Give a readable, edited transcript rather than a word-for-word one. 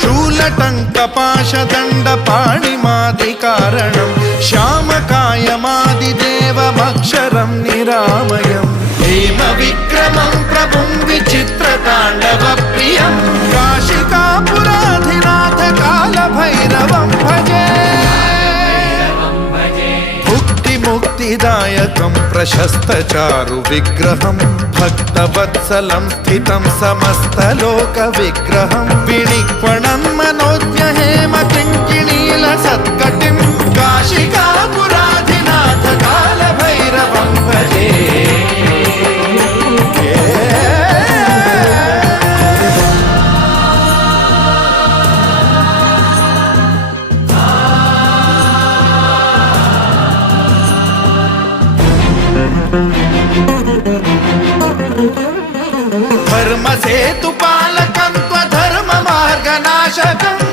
शूलटङ्कपाशदण्डपाणिमादिकारणं श्यामकायमादिदेवमक्षरं निरामयं हेमविक्रमं प्रभुं विचित्रताण्डवप्रियं काशिकापुराधिनाथ कालभैरवं भजे मुक्तिदायकं प्रशस्तचारु विग्रहं भक्तवत्सलं स्थितं समस्तलोकविग्रहं विनिक्वणं मनोज्ञहेम किङ्किणीलसत्कटिं काशिकापुराधिनाथ कालभैरवं भजे धर्मसेतुपालकं त्वधर्ममार्गनाशकम्